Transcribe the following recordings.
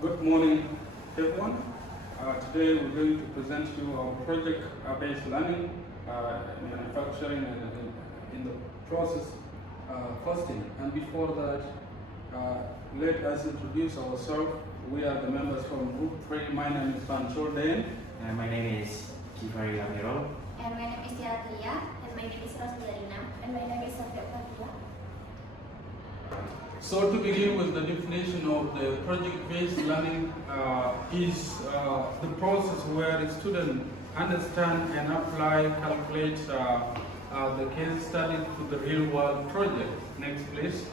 Good morning, everyone. Today we're going to present you our project-based learning, manufacturing, and in the process costing. And before that, let us introduce ourselves. We are the members from Group 3. My name is Panchol Deng. And my name is Ghifari Amirul. And my name is Tiara Tria. And my name is Rosa Zahrina. And my name is Selvi Octavia D. So to begin with, the definition of the project-based learning is the process where the student understand and apply, calculate the case study to the real-world project. Next, please.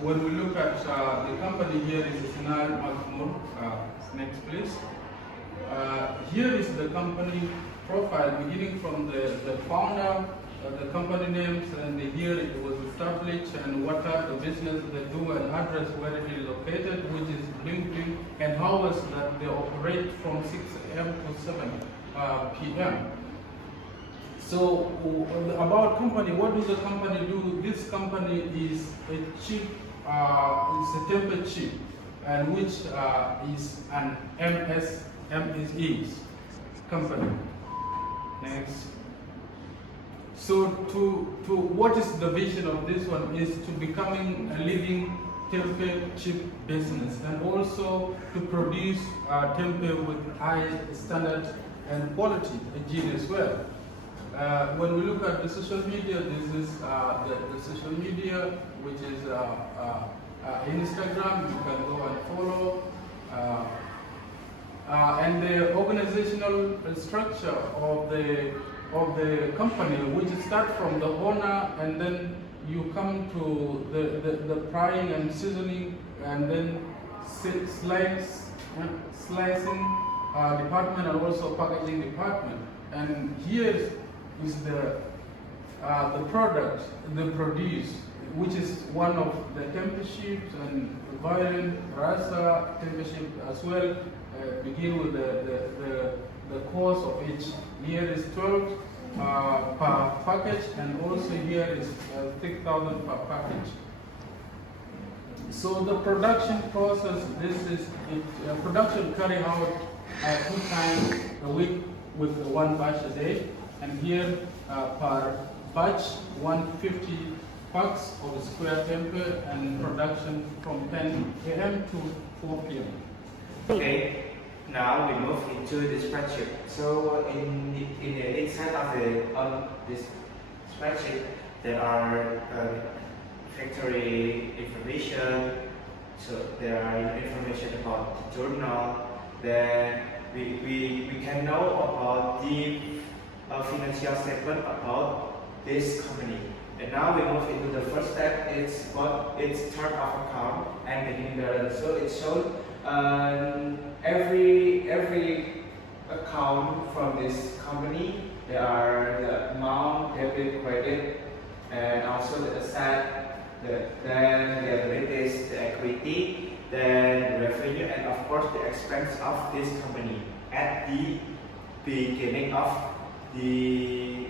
When we look at the company here is Tsani Makmur. Next, please. Here is the company profile, beginning from the founder, the company names, and the year it was established, and what type of business they do, and address where it is located, which is Bling Bling, and hours that they operate from 6 a.m. to 7 p.m. So about company, what does the company do? This company is a chip, it's a temper chip, and which is an MSE's company. Next. So to what is the vision of this one is to becoming a leading temper chip business, and also to produce temper with high standard and quality hygiene as well. When we look at the social media, this is the social media, which is Instagram. You can go and follow. And the organizational structure of the company, which start from the owner, and then you come to the frying and seasoning, and then slicing department, and also packaging department. And here is the product, the produce, which is one of the temper chips, and violin, rasa temper chip as well. Begin with the cost of each. Here is 12 per package, and also here is 6,000 per package. So the production process, this is production carried out 2 times a week with 1 batch a day, and here per batch 150 packs of square temper, and production from 10 a.m. to 4 p.m. Okay, now we move into the spreadsheet. So in the inside of this spreadsheet, there are factory information. So there are information about the journal. Then we can know about the financial statement about this company. And now we move into the first step. It's what it's chart of account and beginning balance. So it shows every account from this company. There are the amount, debit, credit, and also the asset. Then the liabilities, the equity, then the revenue, and of course the expense of this company at the beginning of the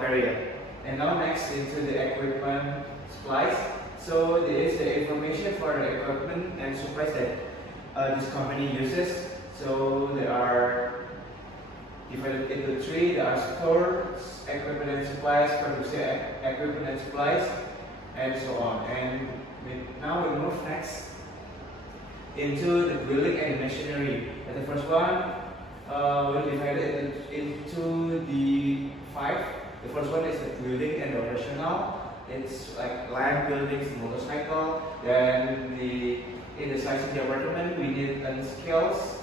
period. And now next into the equipment supplies. So there is the information for the equipment and supplies that this company uses. So there are divided into 3. There are stores, equipment and supplies, production equipment and supplies, and so on. And now we move next into the building and machinery. And the first one we'll divide it into the 5. The first one is the building and operational. It's like land, buildings, motorcycle. Then in the slicing department, we need scales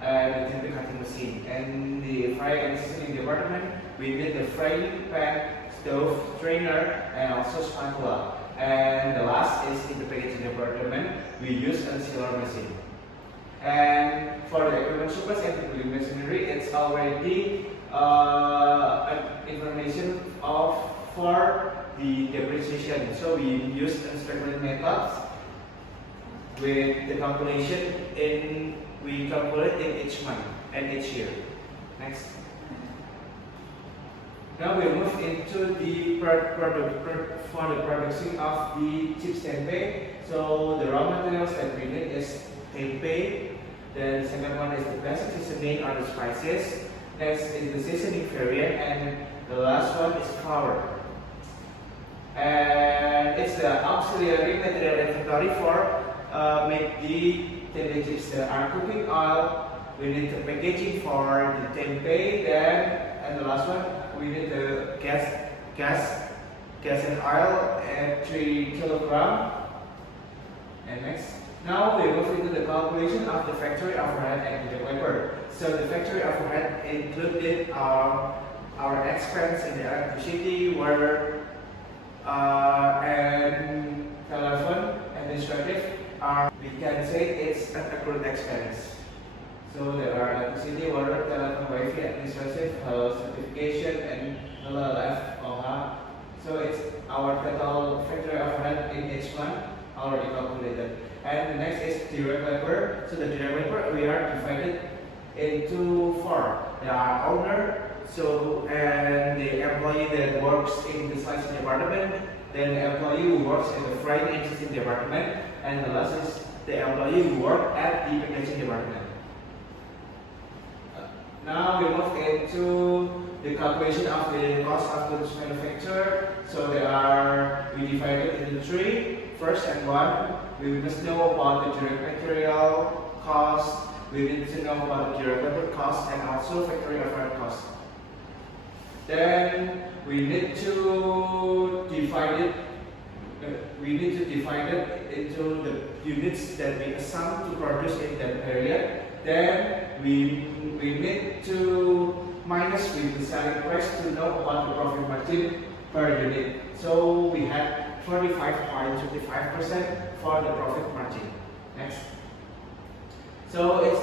and the cutting machine. And the frying and seasoning department, we need the frying pan, stove, strainer, and also spatula. And the last is in the packaging department, we use a sealer machine. And for the equipment supplies and the building machinery, it's already information for the depreciation. So we use installment methods with the calculation we calculate in each month and each year. Next. Now we move into the for the production of the chips tempeh. So the raw materials that we need is tempeh. Then the second one is the basic seasoning or the spices. Next is the seasoning variant, and the last one is flour. And it's the auxiliary material inventory for make the tempeh chips. There are cooking oil. We need the packaging for the tempeh. Then and the last one we need the gas and oil at 3 kilogram. And next, now we move into the calculation of the factory overhead and direct labor. So the factory overhead included our expense in the electricity, water, and telephone, administrative. We can say it's an accrued expense. So there are electricity, water, telephone, Wi-Fi, administrative, health certification, and LLF, OHA. So it's our total factory overhead in each month already calculated. And the next is direct labor. So the direct labor we are divided into 4. There are owner, and the employee that works in the slicing department, then the employee who works in the frying and stitching department, and the last is the employee who works at the packaging department. Now we move into the calculation of the cost of goods manufactured. So we divided into 3. First and 1, we must know about the direct material cost. We need to know about the direct labor cost and also factory overhead cost. Then we need to divide it. Into the units that we assign to produce in that period. Then we need to minus with the selling price to know about the profit margin per unit. So we had 45.25% for the profit margin. Next. So it's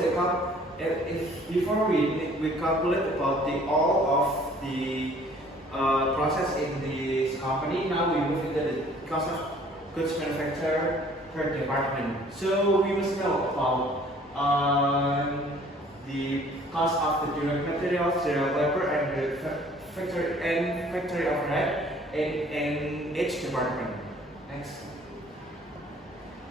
before we calculate about all of the process in this company. Now we move into the cost of goods manufactured per department. So we must know about the cost of the direct materials, direct labor, and the factory overhead in each department. Next.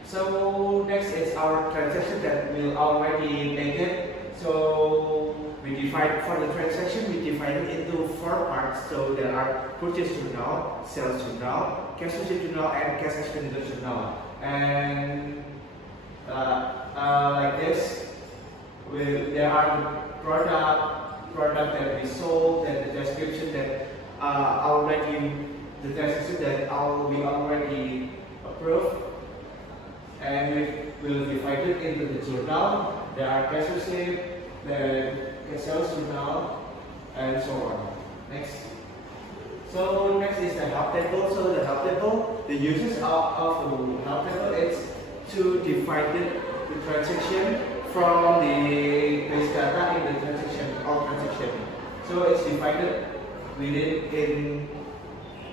So next is our transaction that we'll already make it. So we divide for the transaction, we divide it into 4 parts. So there are purchase journal, sales journal, cash receipt journal, and cash expenditure journal. And like this, there are the product that we sold, and the description that the transaction that we already approved, and we will divide it into the journal. There are cash receipt, the sales journal, and so on. Next. So next is the help table. So the help table, the uses of the help table is to divide the transaction from the base data in the transaction. So it's divided in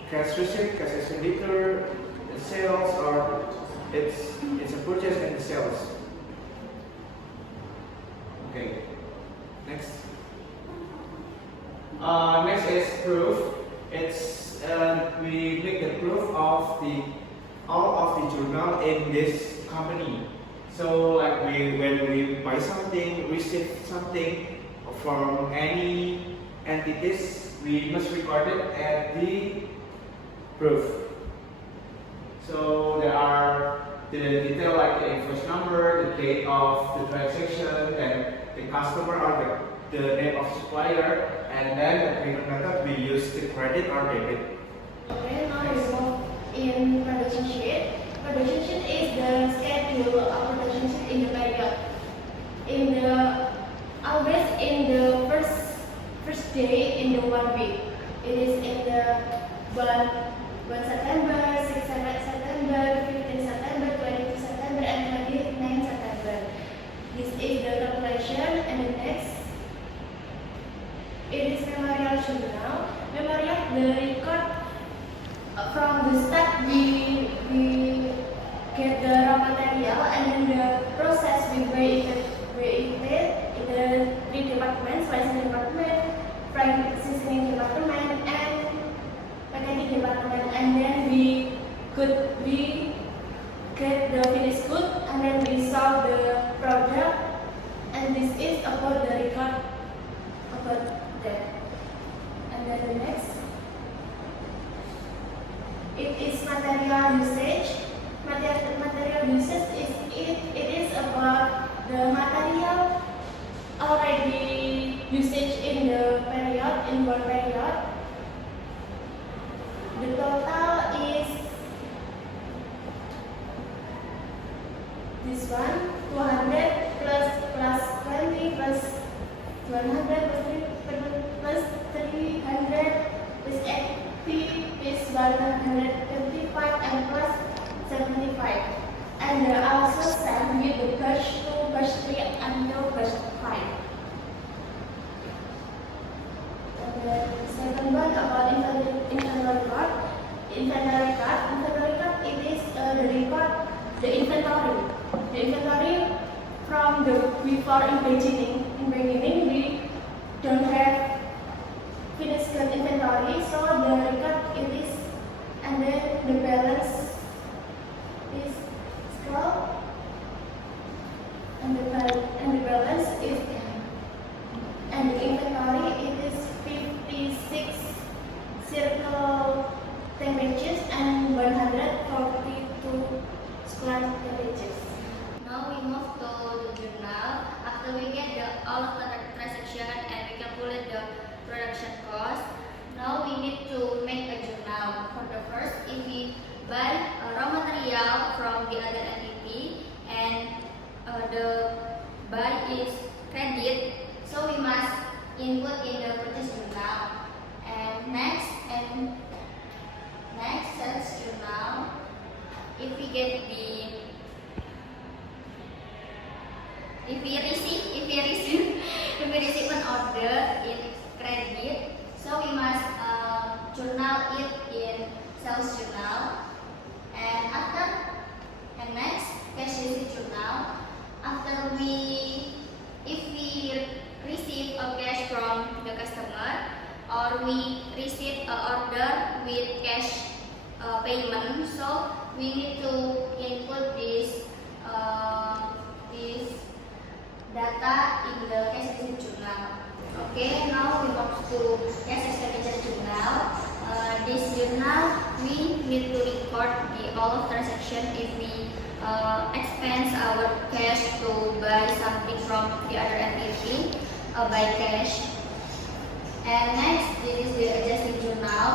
cash receipt, cash expenditure, sales, or it's a purchase and the sales. Okay. Next. Next is proof. It's we make the proof of all of the journal in this company. So like when we buy something, receive something from any entities, we must record it at the proof. So there are the detail like the invoice number, the date of the transaction, and the customer or the name of supplier, and then the payment method we use the credit or debit. Okay, now we move in production sheet. Production sheet is the schedule of production sheet in the period. Always in the first day in the 1 week. It is in the 1 September, 6 September, 15 September, 22 September, and 29 September. This is the calculation, and the next it is memorial journal. Memorial the record from the start we department, and then we get the finished good, and then we saw the product, and this is about the record about that. And then the next, it is material usage. Material usage is about the material already usage in the period, in one period. The total is this one, 200 plus 20 plus 100 plus 300 plus 80 plus 125 and plus 75. And also same with the batch 2, batch 3 until batch 5. And the second one about internal record. Inventory card, it is the record, the inventory from the before in beginning. In beginning, we don't have finished good inventory, so the record it is, and then the balance is scroll, and the balance is, and the inventory it is 56 circle temperatures and 142 square temperatures. Now we move to the journal. After we get all of the transaction and we calculate the production cost, now we need to make a journal. For the first, if we buy raw material from the other entity and the buy is credit, so we must input in the purchase journal. And next sales journal, if we receive an order in credit, so we must journal it in sales journal. And next cash receipt journal. If we receive a cash from the customer, or we receive an order with cash payment, so we need to input this data in the cash receipt journal. Okay, now we move to cash expenditure journal. This journal we need to record all of transaction if we expense our cash to buy something from the other entity by cash. And next, this is the adjusting journal.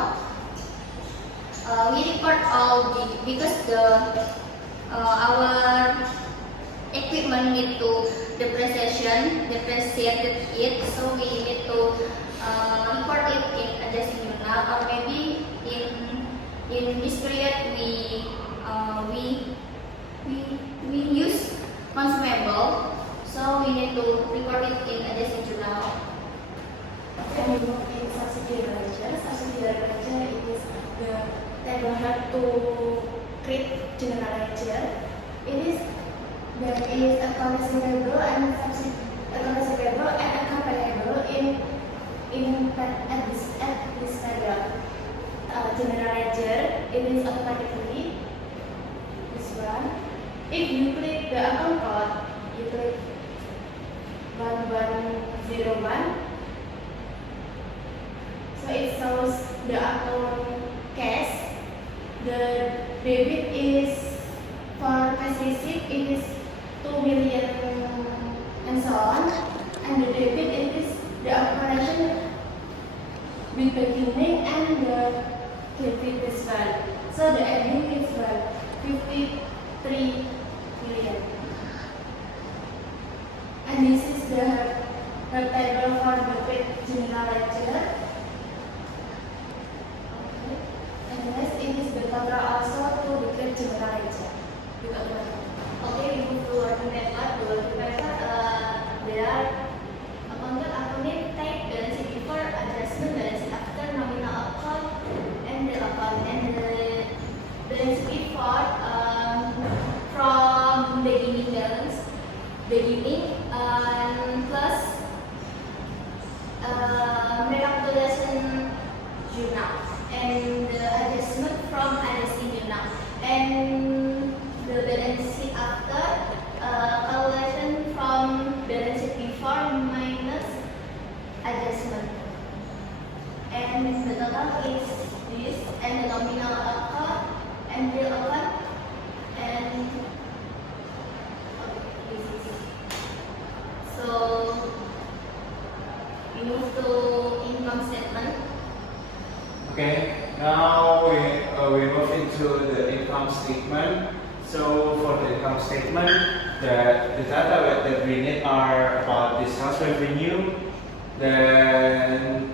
We record all because our equipment need to depreciate it, so we need to record it in adjusting journal, or maybe in this period we use consumable, so we need to record it in adjusting journal. Then we move in subsidiary ledger. Subsidiary ledger is the table how to create general ledger. There is account receivable and account payable at this period. General ledger, it is automatically this one. If you click the account code, you click 1101. So it shows the account cash. The debit is for cash receipt, it is 2 million and so on. And the debit it is the operation with beginning and the debit as well. So the ending is 53 million. And this is the table for the general ledger. Next, it is the total also to declare general ledger. Okay, we move to working method. There are accounting type, balance sheet before adjustment, balance sheet after, nominal account, and the account, and the balance sheet before from beginning plus recapitulation journal, and the and the balance sheet after, calculation from balance sheet before minus adjustment. And the total is this, and the nominal account and real account, and this is. So we move to income statement. Okay, now we move into the income statement. So for the income statement, the data that we need are about the sales revenue, then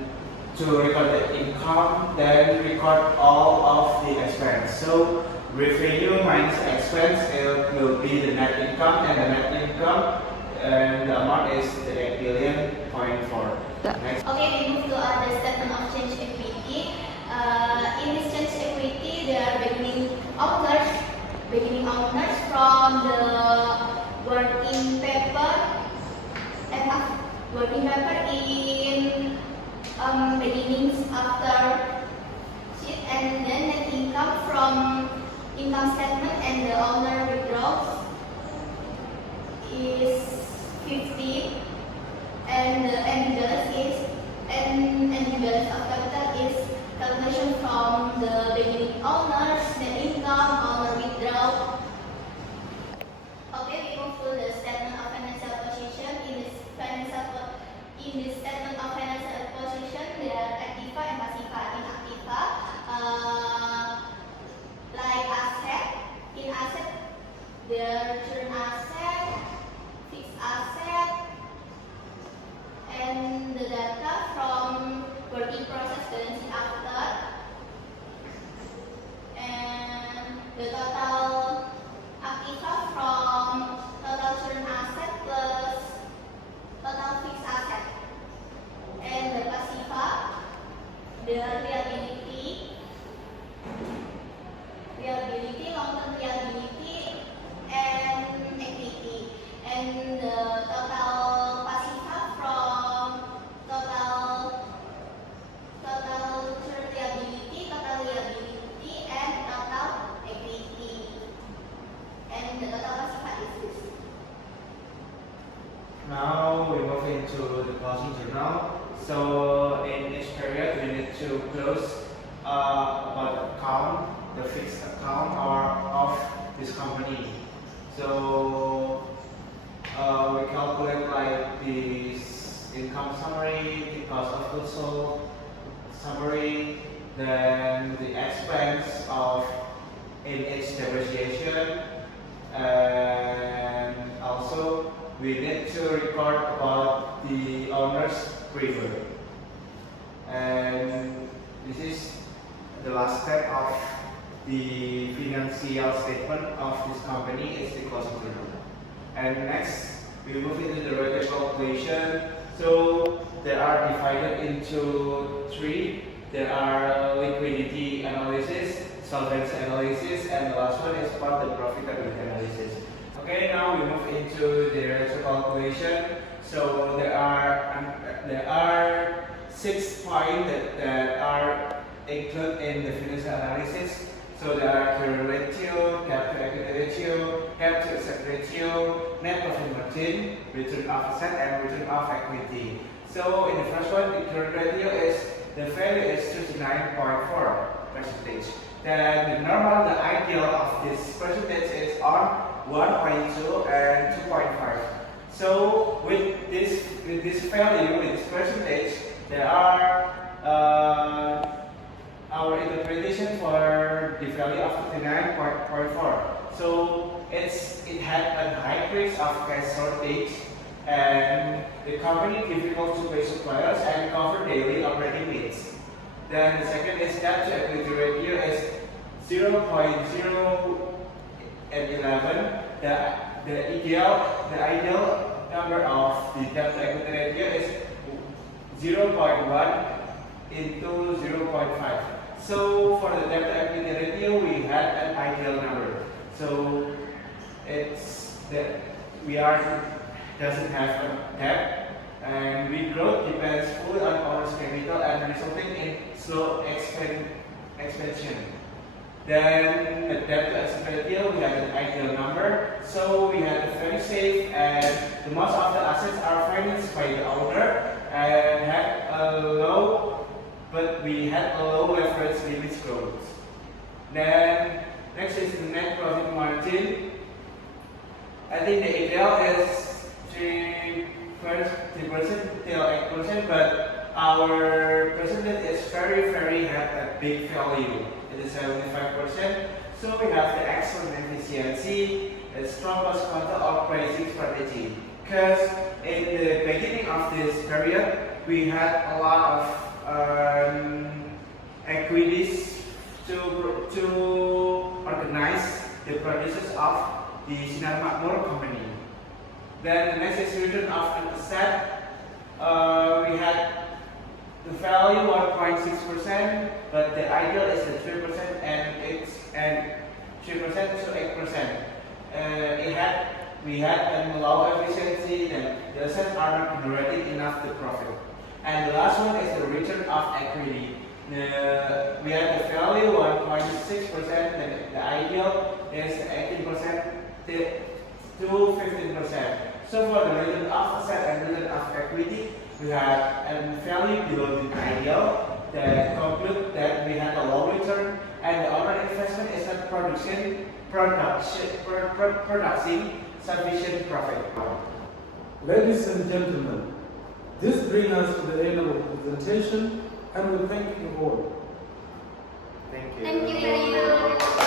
to record the income, then record all of the expense. So revenue minus expense, it will be the net income, and the net income and the amount is the 8 billion point 4. Next. Okay, we move to the statement of change equity. In this change equity, there are beginning owners from the working paper and working paper in beginnings after sheet, and then net income from income statement and the owner withdrawals is 50, and the end balance is and balance of capital is calculation from the beginning owners, net income, owner withdrawal. Okay, we move to the statement of financial position. In this statement of financial position, there are activa and passiva. In activa, like asset. In asset, there are current asset, fixed asset, and the data from working process balance sheet after, and the total activa from total current asset plus total fixed asset, and the passiva, the reliability, long-term reliability, and equity, and the total passiva from total current liability, total liability, and total equity, and the total passiva is this. Now we move into the closing journal. So in each period, we need to close about account, the fixed account of this company. So we calculate like this income summary, the cost of goods sold summary, then the expense of in its depreciation, and also we need to record about the owner's preferred. And this is the last step of the financial statement of this company, is the closing journal. And next, we move into the related calculation. So they are divided into three. There are liquidity analysis, solvency analysis, and the last one is about the profitability analysis. Okay, now we move into the related calculation. So there are 6 points that are included in the financial analysis. So there are current ratio, debt to equity ratio, debt to asset ratio, net profit margin, return of asset, and return of equity. So in the first one, the current ratio is, the value is 39.4%. Then the normal, the ideal of this percentage is on 1.2 and 2.5. So with this value, with this percentage, there are our interpretation for the value of 39.4. So it had a high risk of cash shortage, and the company difficult to pay suppliers and cover daily operating needs. Then the second is debt to equity ratio is 0.011. The ideal number of the debt to equity ratio is 0.1 into 0.5. So for the debt to equity ratio, we had an ideal number. So it's that we doesn't have a debt, and we growth depends fully on owner's capital and resulting in slow expansion. Then the debt to asset ratio, we have an ideal number. So we have a very safe, and the most of the assets are financed by the owner and had a low, but we had a low leverage limit growth. Then next is the net profit margin. I think the ideal is 3% till 8%, but our percentage is very have a big value. It is 75%. So we have the excellent efficiency, a strong cost control or pricing strategy. Because in the beginning of this period, we had a lot of equities to organize the producers of the Sinar Makmur company. Then the next is return of an asset. We had the value 1.6%, but the ideal is the 3% and 3% to 8%. We had a low efficiency, that the assets are not generating enough the profit. And the last one is the return of equity. We have the value 1.6%, and the ideal is 18% to 15%. So for the return of asset and return of equity, we have a value below the ideal that conclude that we had a low return, and our investment is not producing sufficient profit. Ladies and gentlemen, this brings us to the end of the presentation, and we thank you all. Thank you. Thank you.